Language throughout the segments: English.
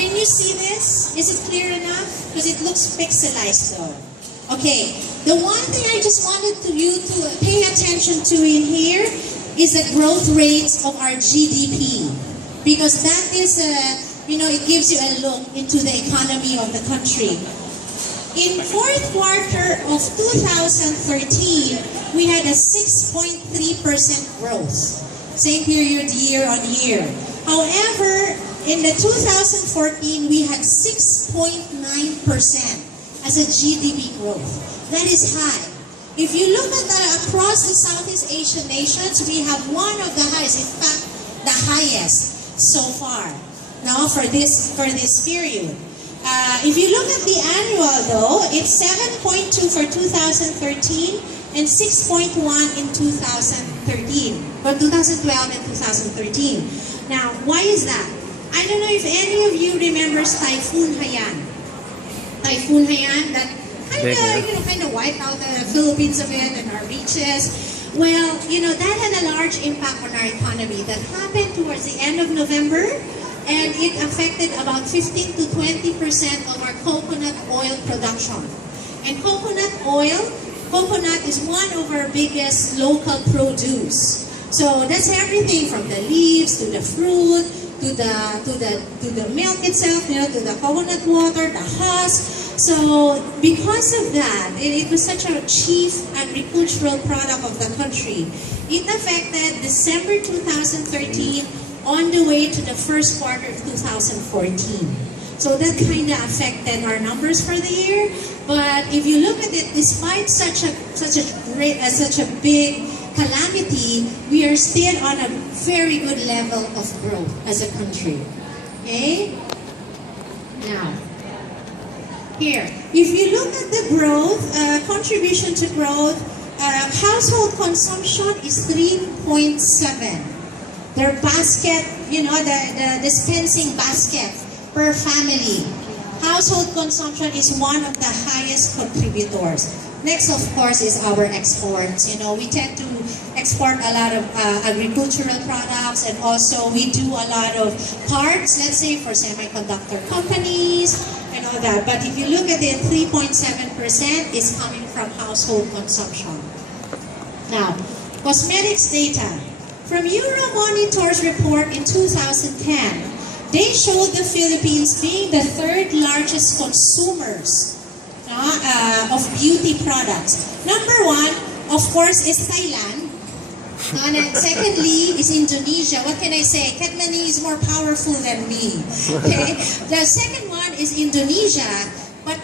Can you see this? Is it clear enough? Because it looks pixelized though. Okay, the one thing I just wanted you to pay attention to in here is the growth rates of our GDP. Because that is, it gives you a look into the economy of the country. In fourth quarter of 2013, we had a 6.3% growth. Same period year on year. However, in the 2014, we had 6.9% as a GDP growth. That is high. If you look at across the Southeast Asian nations, we have one of the highest, in fact, the highest so far. Now for this period. If you look at the annual though, it's 7.2 for 2013 and 6.1 in 2013, for 2012 and 2013. Now, why is that? I don't know if any of you remembers Typhoon Haiyan. Typhoon Haiyan, that kind of wiped out the Philippines a bit and our beaches. Well, that had a large impact on our economy. That happened towards the end of November, and it affected about 15 to 20% of our coconut oil production. And coconut is one of our biggest local produce. So that's everything from the leaves to the fruit, to the milk itself, to the coconut water, the husk. So because of that, it was such a chief agricultural product of the country. It affected December 2013 on the way to the first quarter of 2014. So that kind of affected our numbers for the year. But if you look at it, despite such a big calamity, we are still on a very good level of growth as a country. Okay? Now, here, if you look at the growth, contribution to growth, household consumption is 3.7. Their basket, the dispensing basket per family. Household consumption is one of the highest contributors. Next, of course, is our exports. We tend to export a lot of agricultural products, and also we do a lot of parts, let's say, for semiconductor companies and all that. But if you look at it, 3.7% is coming from household consumption. Now, cosmetics data. From Euromonitor's report in 2010, they showed the Philippines being the third largest consumers of beauty products. Number one, of course, is Thailand. And secondly, is Indonesia. What can I say? Katmani is more powerful than me. Okay. The second one is Indonesia, but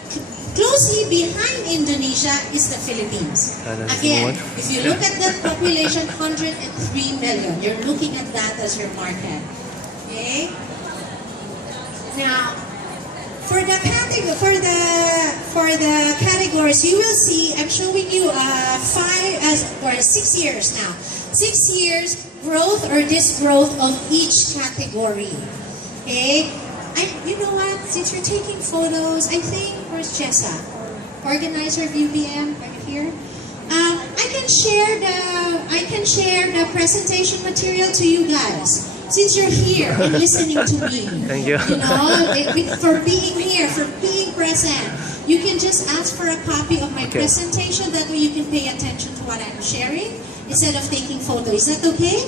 closely behind Indonesia is the Philippines. Again, if you look at the population, 103 million. You're looking at that as your market. Okay. Now, for the categories, you will see, I'm showing you 6 years now. 6 years growth or disgrowth of each category. Okay? You know what? Since you're taking photos, I think, where's Jessa? Organizer of UBM, are you here? I can share the presentation material to you guys. Since you're here and listening to me, thank you. For being here, for being present, you can just ask for a copy of my presentation. That way you can pay attention to what I'm sharing instead of taking photos. Is that okay?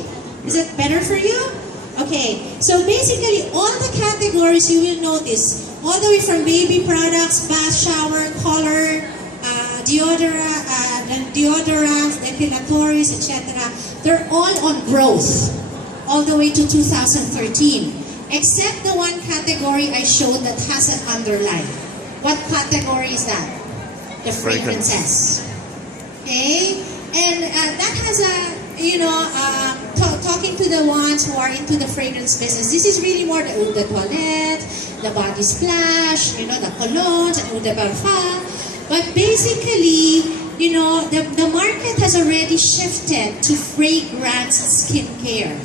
Is that better for you? Okay, so basically all the categories you will notice, all the way from baby products, bath shower, color, deodorants, depilatories, etc. They're all on growth, all the way to 2013, except the one category I showed that has an underline. What category is that? The fragrances. Okay, and that has a, talking to the ones who are into the fragrance business, this is really more the eau de toilette, the body splash, the colognes, and eau de parfum. But basically, the market has already shifted to fragrance skincare.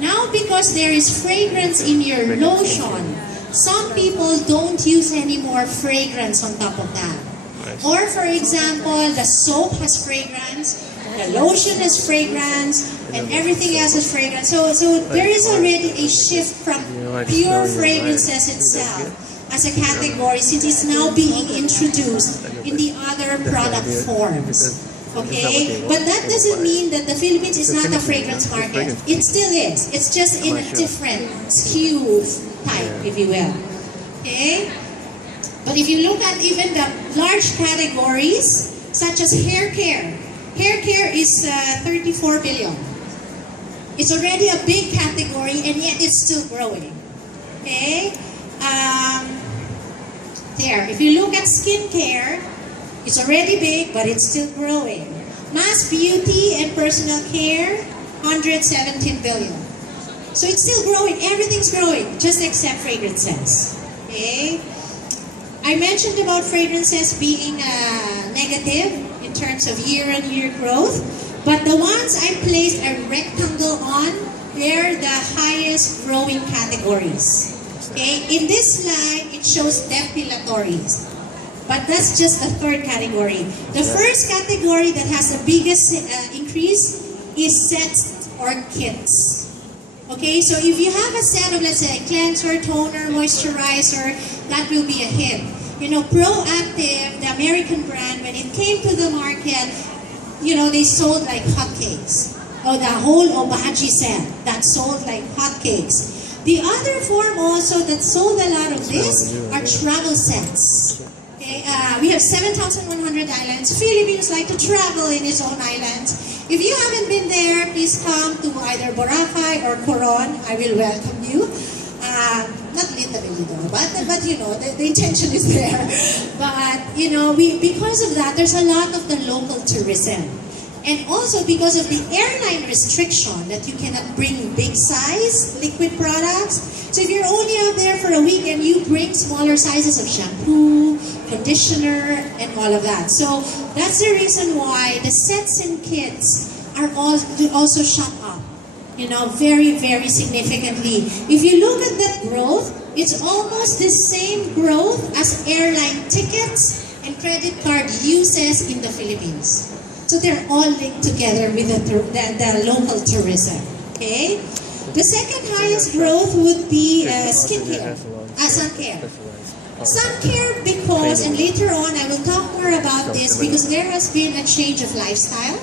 Now, because there is fragrance in your lotion, some people don't use any more fragrance on top of that. Nice. Or, for example, the soap has fragrance, the lotion has fragrance, and everything else is fragrance. So there is already a shift from pure fragrances itself as a category, since it's now being introduced in the other product forms. Okay, but that doesn't mean that the Philippines is not a fragrance market. It still is. It's just in a different SKU type, if you will. Okay, but if you look at even the large categories, such as hair care is 34 billion. It's already a big category, and yet it's still growing. Okay, there. If you look at skincare, it's already big, but it's still growing. Mass beauty and personal care, 117 billion. So it's still growing. Everything's growing, just except fragrances. Okay. I mentioned about fragrances being negative in terms of year-on-year growth, but the ones I placed a rectangle on, they're the highest growing categories. Okay. In this slide, it shows depilatories. But that's just the third category. The first category that has the biggest increase is sets or kits. Okay, so if you have a set of, let's say, a cleanser, toner, moisturizer, that will be a hit. You know, Proactive, the American brand, when it came to the market, you know, they sold like hotcakes. Or the whole Obaji set, that sold like hotcakes. The other form also that sold a lot of this are travel sets. Okay, we have 7,100 islands. Philippines like to travel in its own islands. If you haven't been there, please come to either Boracay or Coron. I will welcome you. Not literally though, but you know, the intention is there. But you know, because of that, there's a lot of the local tourism. And also because of the airline restriction that you cannot bring big size liquid products. So if you're only out there for a week and you bring smaller sizes of shampoo, conditioner, and all of that. So that's the reason why the sets and kits are also shot up, you know, very, very significantly. If you look at that growth, it's almost the same growth as airline tickets and credit card uses in the Philippines. So they're all linked together with the local tourism. Okay? The second highest growth would be skincare, sun care. Sun care because, and later on I will talk more about this, because there has been a change of lifestyle.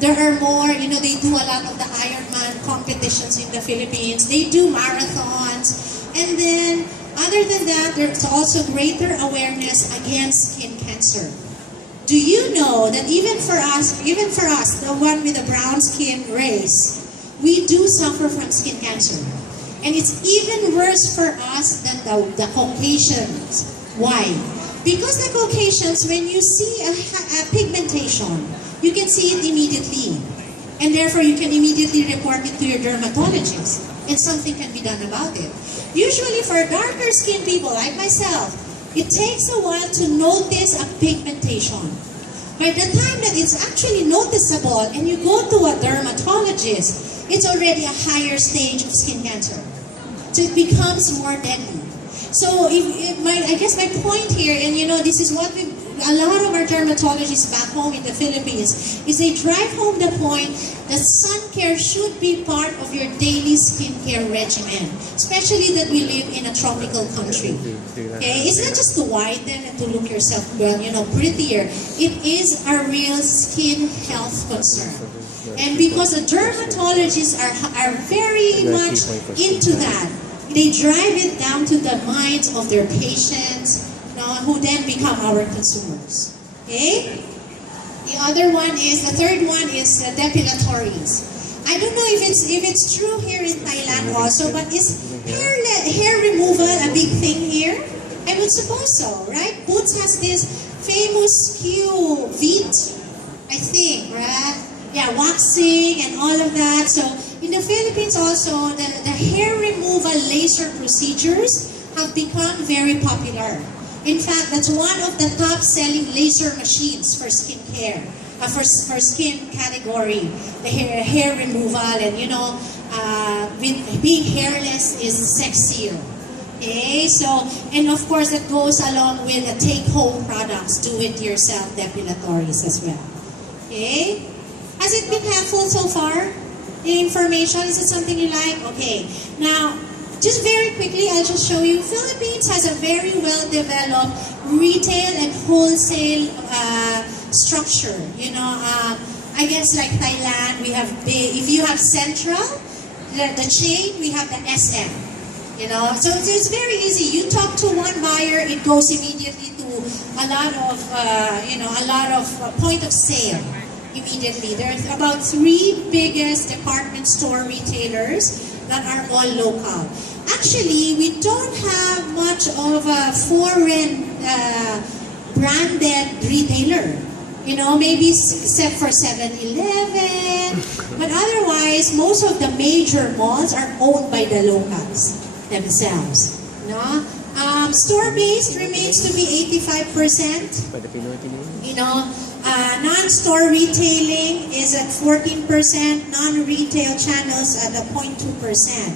There are more, you know, they do a lot of the Ironman competitions in the Philippines. They do marathons. And then, other than that, there's also greater awareness against skin cancer. Do you know that even for us, the one with the brown skin race, we do suffer from skin cancer. And it's even worse for us than the Caucasians. Why? Because the Caucasians, when you see a pigmentation, you can see it immediately. And therefore, you can immediately report it to your dermatologist. And something can be done about it. Usually for darker skinned people like myself, it takes a while to notice a pigmentation. By the time that it's actually noticeable and you go to a dermatologist, it's already a higher stage of skin cancer. So it becomes more deadly. So I guess my point here, and you know, this is what a lot of our dermatologists back home in the Philippines, is they drive home the point that sun care should be part of your daily skincare regimen, especially that we live in a tropical country. Okay, it's not just to widen and to look yourself, you know, prettier. It is a real skin health concern. And because the dermatologists are very much into that, they drive it down to the minds of their patients, who then become our consumers. Okay? The third one is depilatories. I don't know if it's true here in Thailand also, but is hair removal a big thing here? I would suppose so, right? Boots has this famous SKU, Vit, I think, right? Yeah, waxing and all of that. So in the Philippines also, the hair removal laser procedures have become very popular. In fact, that's one of the top-selling laser machines for skin care, for skin category, the hair removal, and you know, being hairless is sexier. Okay, so, and of course that goes along with the take-home products, do-it-yourself depilatories as well. Okay, has it been helpful so far? information? Is it something you like? Okay. Now, just very quickly, I'll just show you. Philippines has a very well-developed retail and wholesale structure. You know, I guess like Thailand, we have big. If you have Central, the chain, we have the SM. You know, so it's very easy. You talk to one buyer, it goes immediately to a lot of, point of sale immediately. There's about 3 biggest department store retailers that are all local. Actually, we don't have much of a foreign branded retailer. You know, maybe except for 7-Eleven, but otherwise, most of the major malls are owned by the locals themselves. No? Store-based remains to be 85%. You know, non-store retailing is at 14%, non-retail channels at a 0.2%.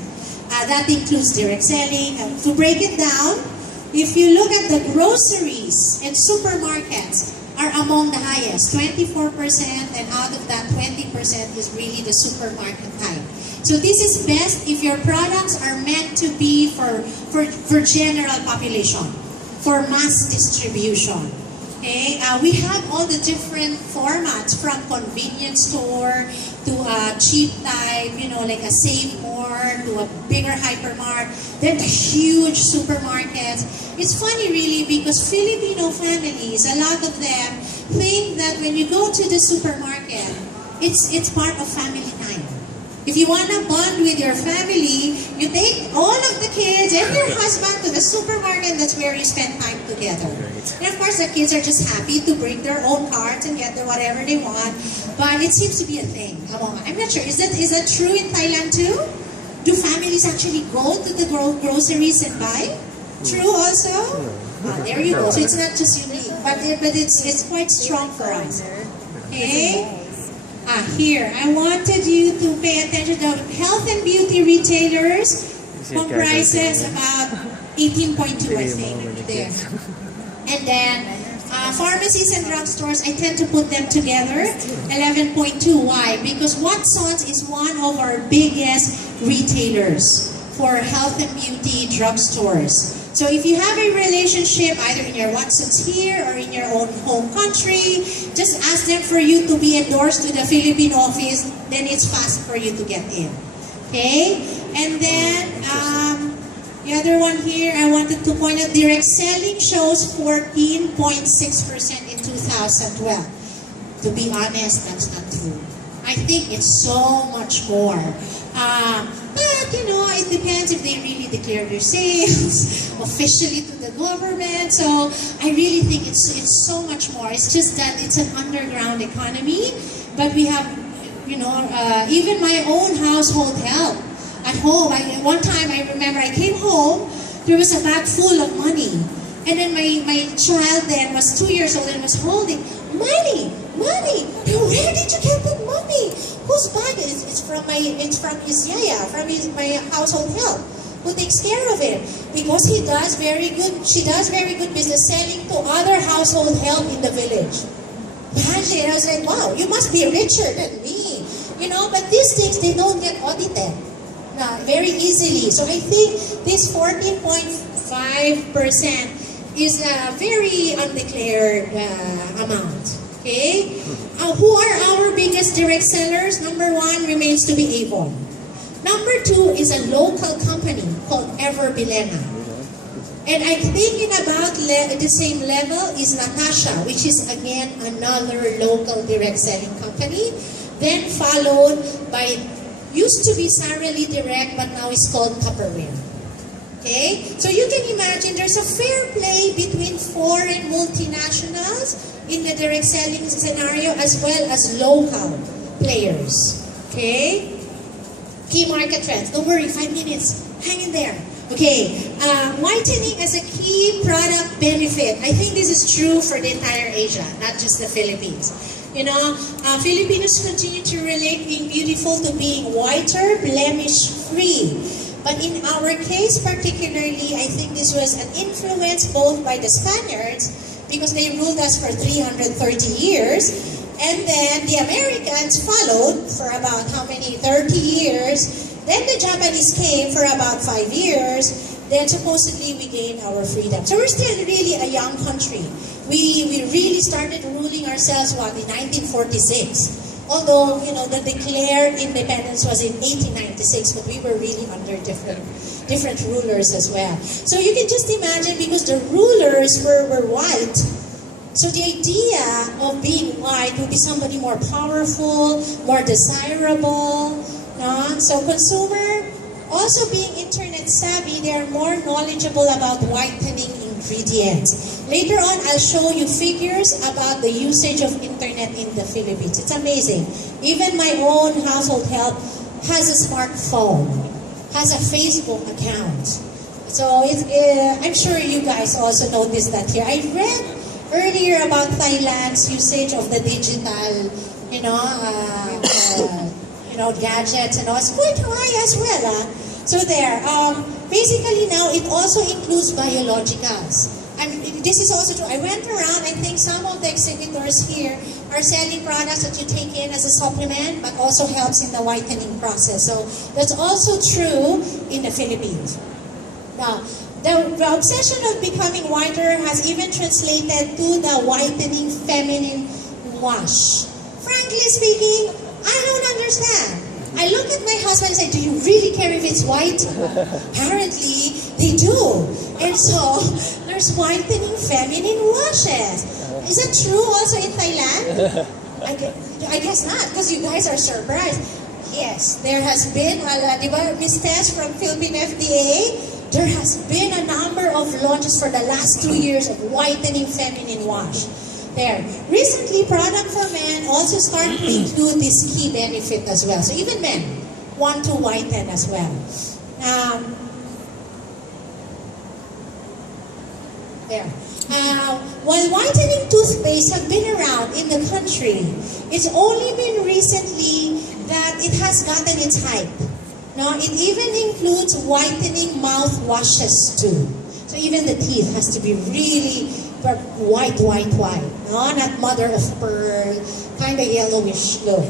That includes direct selling. To break it down, if you look at the groceries and supermarkets, are among the highest, 24%, and out of that 20% is really the supermarket type. So this is best if your products are meant to be for general population, for mass distribution. Okay, we have all the different formats from convenience store to a cheap type, you know, like a Save More, to a bigger hypermart, then the huge supermarkets. It's funny really because Filipino families, a lot of them think that when you go to the supermarket, it's part of family time. If you want to bond with your family, you take all of the kids and your husband to the supermarket, and that's where you spend time together. And of course, the kids are just happy to bring their own carts and get whatever they want, but it seems to be a thing. I'm not sure. Is that true in Thailand too? Do families actually go to the groceries and buy? True also? There you go. So it's not just unique, but it's quite strong for us. Okay? Here, I wanted you to pay attention to health and beauty retailers comprises about 18.2, I think, there. And then pharmacies and drugstores, I tend to put them together, 11.2. Why? Because Watson's is one of our biggest retailers for health and beauty drugstores. So if you have a relationship either in your Watson's here or in your own home country, just ask them for you to be endorsed to the Philippine office, then it's fast for you to get in. Okay? And then, the other one here, I wanted to point out, direct selling shows 14.6% in 2012. To be honest, that's not true. I think it's so much more. But, you know, it depends if they really declare their sales officially to the government. So I really think it's so much more. It's just that it's an underground economy. But we have, you know, even my own household help at home. One time I remember I came home, there was a bag full of money. And then my child then was 2 years old and was holding, money! Where did you get that money? Whose bag? It's from his yaya, from my household help, who takes care of it. Because she does very good business selling to other household help in the village. Imagine, I was like, wow, you must be richer than me. You know, but these things, they don't get audited very easily. So I think this 14.5% is a very undeclared amount. Okay? Who are our biggest direct sellers? Number 1 remains to be Avon. Number 2 is a local company called Ever Bilena. And I think in about the same level is Natasha, which is again another local direct selling company. Then followed by, used to be Sara Lee Direct, but now it's called Tupperware. Okay? So you can imagine there's a fair play between foreign multinationals in the direct selling scenario as well as local players. Okay? Key market trends. Don't worry, 5 minutes. Hang in there. Okay. Whitening as a key product benefit. I think this is true for the entire Asia, not just the Philippines. You know, Filipinos continue to relate being beautiful to being whiter, blemish-free. But in our case particularly, I think this was an influence both by the Spaniards, because they ruled us for 330 years, And then the Americans followed for about how many, 30 years. Then the Japanese came for about 5 years. Then supposedly we gained our freedom. So we're still really a young country. We really started ruling ourselves, in 1946. Although, the declared independence was in 1896, but we were really under different rulers as well. So you can just imagine, because the rulers were white, so the idea of being white would be somebody more powerful, more desirable. No? So consumer, also being internet savvy, they are more knowledgeable about whitening ingredients. Later on, I'll show you figures about the usage of internet in the Philippines. It's amazing. Even my own household help has a smartphone, has a Facebook account. So I'm sure you guys also noticed that here. I read earlier about Thailand's usage of the digital, gadgets and all. It's quite high as well. So there. Basically now, it also includes biologicals. And this is also true. I went around, I think some of the exhibitors here are selling products that you take in as a supplement, but also helps in the whitening process. So that's also true in the Philippines. Now, the obsession of becoming whiter has even translated to the whitening feminine wash. Frankly speaking, I don't understand. I look at my husband and say, do you really care if it's white? Apparently, they do. And so, there's whitening feminine washes. Is that true also in Thailand? I guess not, because you guys are surprised. Yes, there has been, Ms. Tess from Philippine FDA, there has been a number of launches for the last 2 years of whitening feminine wash. There. Recently, product for men also started to include this key benefit as well. So even men want to whiten as well. There. While whitening toothpaste have been around in the country, it's only been recently that it has gotten its hype. Now, it even includes whitening mouthwashes too. So even the teeth has to be really white. No, not mother of pearl, kind of yellowish look.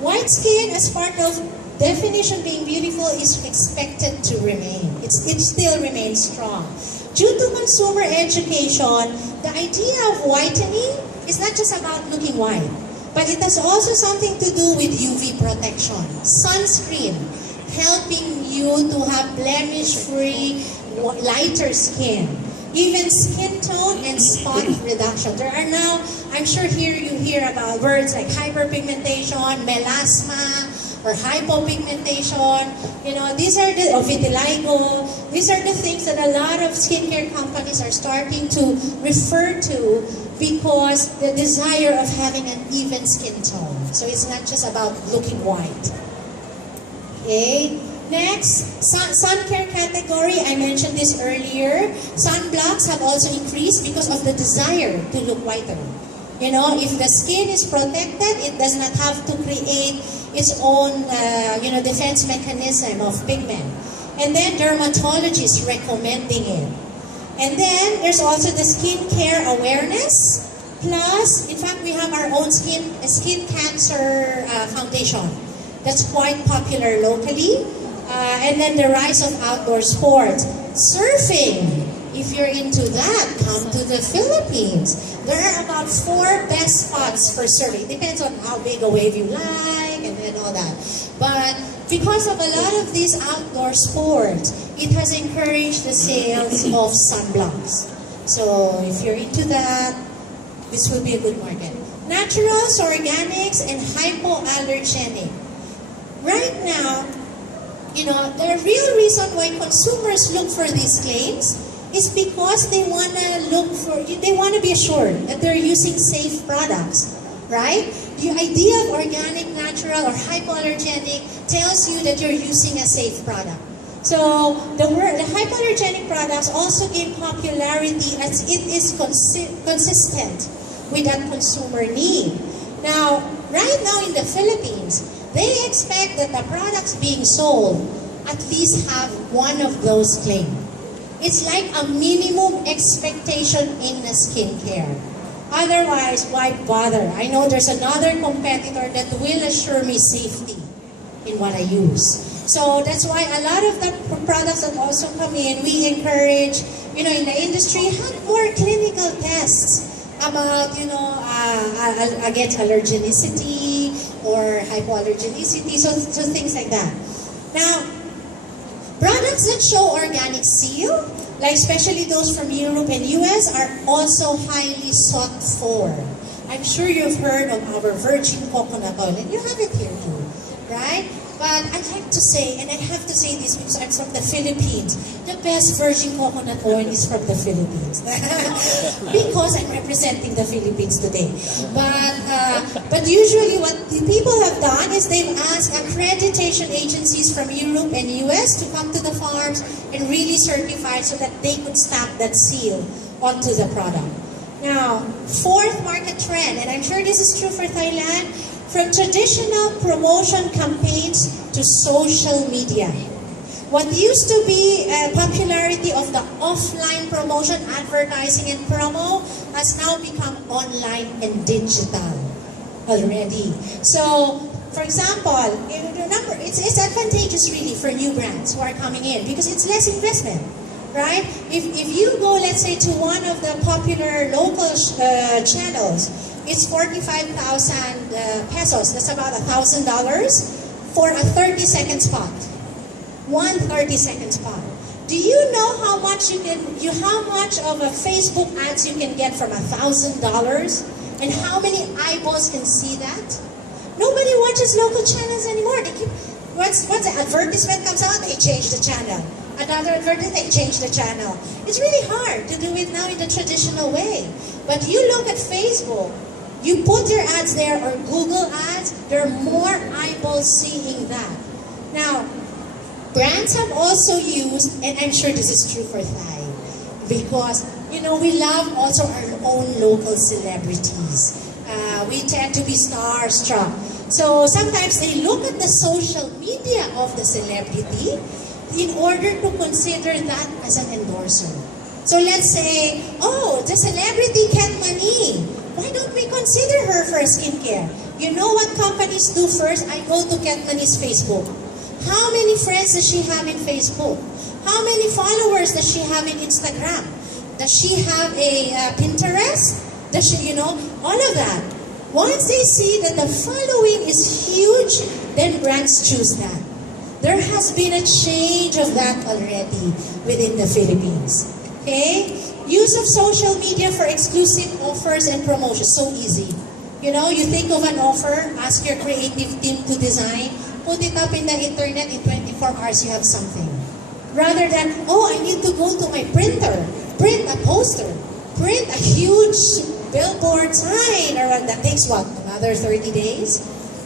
White skin, as part of definition being beautiful, is expected to remain. It still remains strong. Due to consumer education, the idea of whitening is not just about looking white, but it has also something to do with UV protection. Sunscreen, helping you to have blemish-free, lighter skin. Even skin tone and spot reduction. There are now, I'm sure here you hear about words like hyperpigmentation, melasma, or hypopigmentation. These are vitiligo. These are the things that a lot of skincare companies are starting to refer to because the desire of having an even skin tone. So it's not just about looking white. Okay. Next, sun care category, I mentioned this earlier. Sunblocks have also increased because of the desire to look whiter. If the skin is protected, it does not have to create its own, defense mechanism of pigment. And then dermatologists recommending it. And then there's also the skin care awareness. Plus, in fact, we have our own skin cancer foundation that's quite popular locally. And then the rise of outdoor sports. Surfing, if you're into that, come to the Philippines. There are about 4 best spots for surfing. Depends on how big a wave you like and all that. But because of a lot of these outdoor sports, it has encouraged the sales of sunblocks. So if you're into that, this will be a good market. Naturals, organics, and hypoallergenic. Right now, the real reason why consumers look for these claims is because they want to be assured that they're using safe products, right? The idea of organic, natural, or hypoallergenic tells you that you're using a safe product. So the hypoallergenic products also gain popularity as it is consistent with that consumer need. Now, right now in the Philippines, they expect that the products being sold at least have one of those claims. It's like a minimum expectation in the skincare. Otherwise, why bother? I know there's another competitor that will assure me safety in what I use. So that's why a lot of the products that also come in, we encourage, in the industry, have more clinical tests about, against allergenicity or hypoallergenicity, so things like that. Now, products that show organic seal, like especially those from Europe and US, are also highly sought for. I'm sure you've heard of our virgin coconut oil, and you have it here too, right? But I'd like to say, and I have to say this because I'm from the Philippines, the best virgin coconut oil is from the Philippines. Because I'm representing the Philippines today. But usually what the people have done is they've asked accreditation agencies from Europe and US to come to the farms and really certify so that they could stamp that seal onto the product. Now, fourth market trend, and I'm sure this is true for Thailand, from traditional promotion campaigns to social media. What used to be a popularity of the offline promotion, advertising and promo, has now become online and digital already. So, for example, it's advantageous really for new brands who are coming in because it's less investment, right? If you go, let's say, to one of the popular local channels, it's 45,000 pesos. That's about $1,000 for a 30-second spot. One 30-second spot. Do you know how much how much of a Facebook ads you can get from $1,000? And how many eyeballs can see that? Nobody watches local channels anymore. They keep, once the advertisement comes out, they change the channel. Another advertisement, they change the channel. It's really hard to do it now in the traditional way. But you look at Facebook, you put your ads there or Google ads, there are more eyeballs seeing that. Now, brands have also used, and I'm sure this is true for Thai, because, we love also our own local celebrities. We tend to be starstruck. So sometimes they look at the social media of the celebrity in order to consider that as an endorser. So let's say, the celebrity Ken Mani, why don't we consider her for skincare? You know what companies do first? I go to Ken Mani's Facebook. How many friends does she have in Facebook? How many followers does she have in Instagram? Does she have a Pinterest? Does she, all of that. Once they see that the following is huge, then brands choose that. There has been a change of that already within the Philippines. Okay? Use of social media for exclusive offers and promotions. So easy. You think of an offer, ask your creative team to design, put it up in the internet, in 24 hours you have something. Rather than, I need to go to my printer, print a poster, print a huge billboard sign, or that takes another 30 days?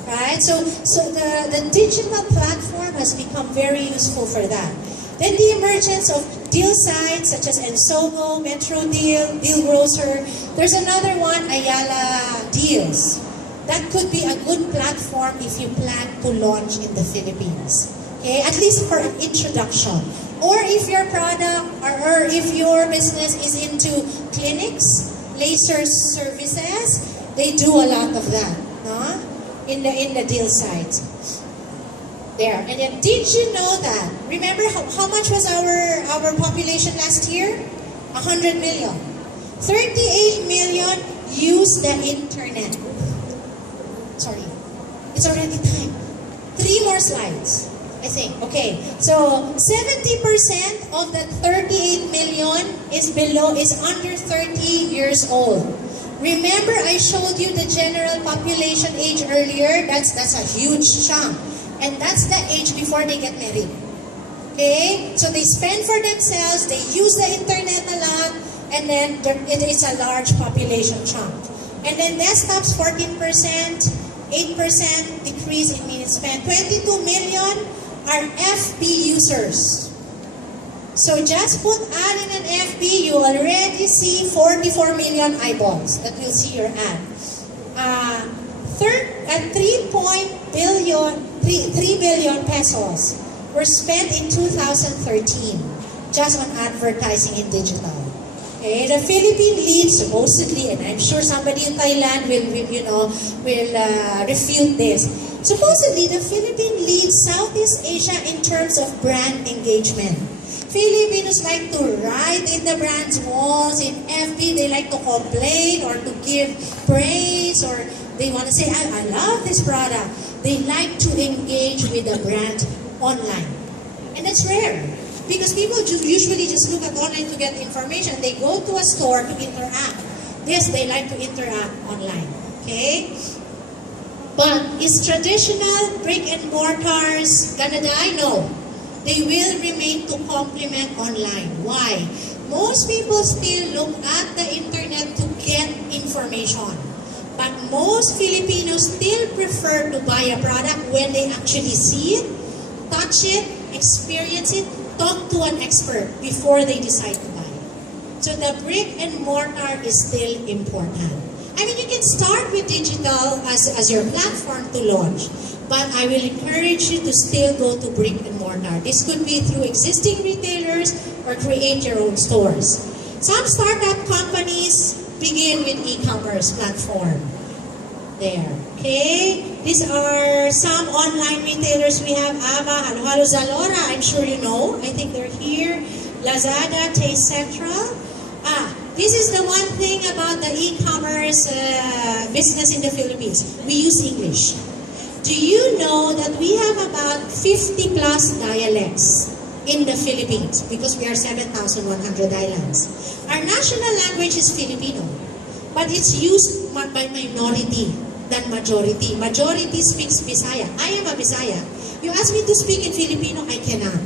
Right? So the digital platform has become very useful for that. Then the emergence of deal sites such as Ensogo, Metro Deal, Deal Grocer. There's another one, Ayala Deals. That could be a good platform if you plan to launch in the Philippines. Okay? At least for an introduction. Or if your product or if your business is into clinics, laser services, they do a lot of that. No? In the deal sites. There. And then, did you know that? Remember how much was our population last year? 100 million. 38 million use the internet. Sorry. It's already time. 3 more slides, I think. Okay. So, 70% of that 38 million is under 30 years old. Remember, I showed you the general population age earlier. That's a huge chunk. And that's the age before they get married. Okay? So they spend for themselves, they use the internet a lot, and then it is a large population chunk. And then desktops, 14%, 8% decrease in minutes spent. 22 million are FB users. So just put ad in an FB, you already see 44 million eyeballs that will see your ad. 3 billion pesos were spent in 2013 just on advertising in digital. Okay, the Philippine lead supposedly, and I'm sure somebody in Thailand will refute this. Supposedly, the Philippines leads Southeast Asia in terms of brand engagement. Filipinos like to write in the brand's walls, in FB, they like to complain or to give praise, or they want to say, I love this product. They like to engage with the brand online. And that's rare. Because people usually just look at online to get information. They go to a store to interact. Yes, they like to interact online. Okay? But is traditional brick and mortars gonna die? No. They will remain to complement online. Why? Most people still look at the internet to get information. But most Filipinos still prefer to buy a product when they actually see it, touch it, experience it, talk to an expert before they decide to buy it. So the brick and mortar is still important. I mean, you can start with digital as your platform to launch, but I will encourage you to still go to brick and mortar. This could be through existing retailers or create your own stores. Some startup companies begin with e-commerce platform. There. Okay? These are some online retailers. We have Ava, Halo Zalora, I'm sure you know. I think they're here. Lazada, Taste Central. This is the one thing about the e-commerce business in the Philippines. We use English. Do you know that we have about 50 plus dialects in the Philippines because we are 7,100 islands? Our national language is Filipino, but it's used by minority than majority. Majority speaks Bisaya. I am a Bisaya. You ask me to speak in Filipino, I cannot.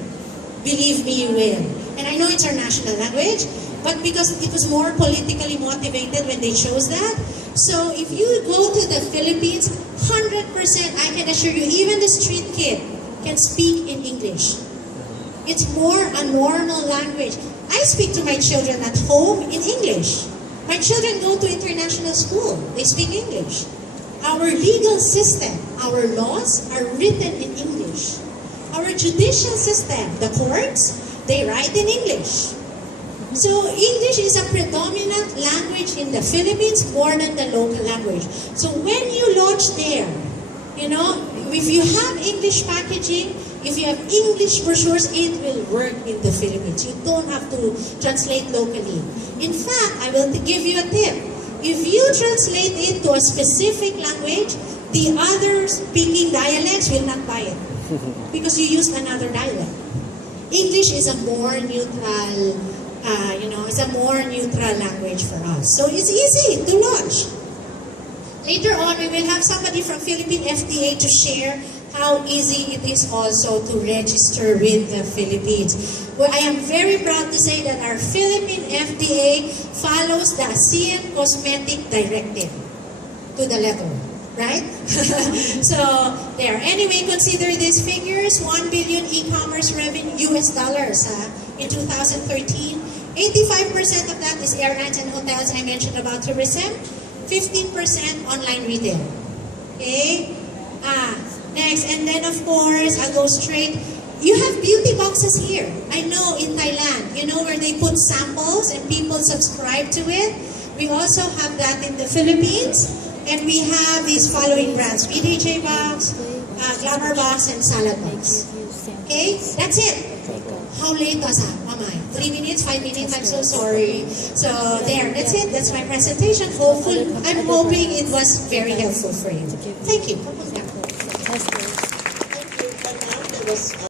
Believe me, you will. And I know it's our national language, but because it was more politically motivated when they chose that. So if you go to the Philippines, 100%, I can assure you, even the street kid can speak in English. It's more a normal language. I speak to my children at home in English. My children go to international school. They speak English. Our legal system, our laws are written in English. Our judicial system, the courts, they write in English. So English is a predominant language in the Philippines more than the local language. So when you launch there, you know, if you have English packaging, if you have English brochures, it will work in the Philippines. You don't have to translate locally. In fact, I will give you a tip. If you translate it to a specific language, the other speaking dialects will not buy it because you used another dialect. English is a more neutral, it's a more neutral language for us. So it's easy to launch. Later on, we will have somebody from Philippine FDA to share how easy it is also to register with the Philippines. Well, I am very proud to say that our Philippine FDA follows the ASEAN cosmetic directive to the letter, right? So there. Anyway, consider these figures: 1 billion e-commerce revenue US dollars in 2013. 85% of that is airlines and hotels. I mentioned about tourism. 15% online retail. Okay? Next, and then of course, I'll go straight. You have beauty boxes here. I know in Thailand, you know where they put samples and people subscribe to it. We also have that in the Philippines. And we have these following brands: PDJ Box, Glamour Box, and Salad Box. Okay? That's it. How late was that? 3 minutes, 5 minutes, I'm so sorry. So there, that's it. That's my presentation. I'm hoping it was very helpful for you. Thank you. Thank you.